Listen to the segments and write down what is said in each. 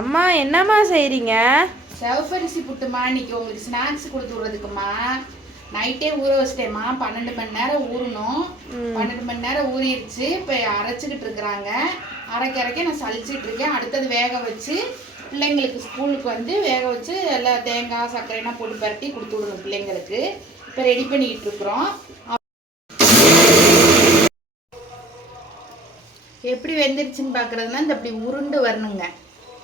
அம்மா என்னம்மா செய்றீங்க? செவப்பரிசி புட்டுமா இன்னைக்கு உங்களுக்கு ஸ்நாக்ஸ் கொடுத்து விடுறதுக்குமா? நைட்டே ஊற வச்சிட்டேம்மா. பன்னெண்டு மணி நேரம் ஊறணும். பன்னெண்டு மணி நேரம் ஊறிடுச்சு. இப்போ அரைச்சிக்கிட்டு இருக்கிறாங்க. அரைக்க அரைக்க நான் சலிச்சிட்டு இருக்கேன். அடுத்தது வேக வச்சு பிள்ளைங்களுக்கு ஸ்கூலுக்கு வந்து வேக வச்சு எல்லாம் தேங்காய் சர்க்கரைனா போட்டு பரட்டி கொடுத்து விடணும் பிள்ளைங்களுக்கு. இப்போ ரெடி பண்ணிக்கிட்டு இருக்கிறோம். எப்படி வெந்துருச்சுன்னு பார்க்குறதுனா இந்த இப்படி உருண்டு வரணுங்க.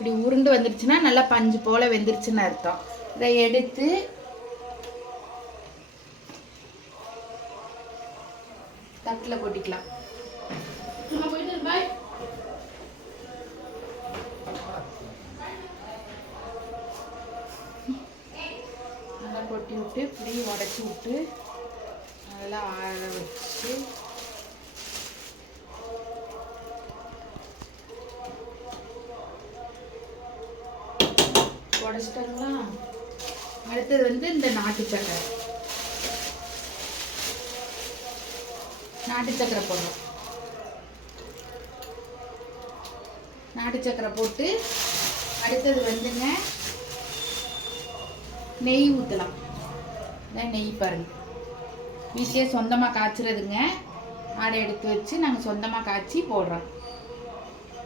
இப்படி உருண்டு வந்துருச்சுன்னா நல்லா பஞ்சு போல் வெந்துருச்சுன்னு அர்த்தம். இதை எடுத்து தட்டில் கொட்டிக்கலாம் நல்லா கொட்டி விட்டு இப்படி உடச்சி விட்டு நல்லா ஆற வச்சு உடச்சிட்டாங்களா? அடுத்தது வந்து இந்த நாட்டு சக்கரை. நாட்டு சக்கரை போடுறோம் நாட்டு சக்கரை போட்டு அடுத்தது வந்துங்க நெய் ஊற்றலாம் நெய் பாருங்க. வீட்டிலே சொந்தமாக காய்ச்சுறதுங்க. ஆடை எடுத்து வச்சு நாங்கள் சொந்தமாக காய்ச்சி போடுறோம்.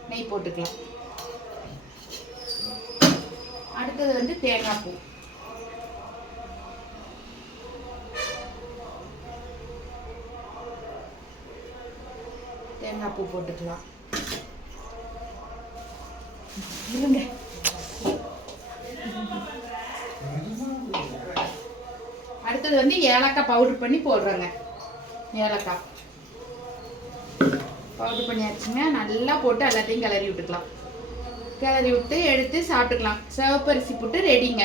நெய் போட்டுக்கலாம். அடுத்தது வந்து தேங்காய் பூ. தேங்காய் பூ போட்டுக்கலாம். இருங்க. அடுத்தது வந்து ஏலக்காய் பவுடர் பண்ணி போடுறேங்க. ஏலக்காய். பவுடர் பண்ணியாச்சுங்க. நல்லா போட்டு எல்லாத்தையும் கிளறி விட்டுக்கலாம். கிளறி விட்டு எடுத்து சாப்பிட்டுக்கலாம். சிவப்பரிசி போட்டு ரெடிங்க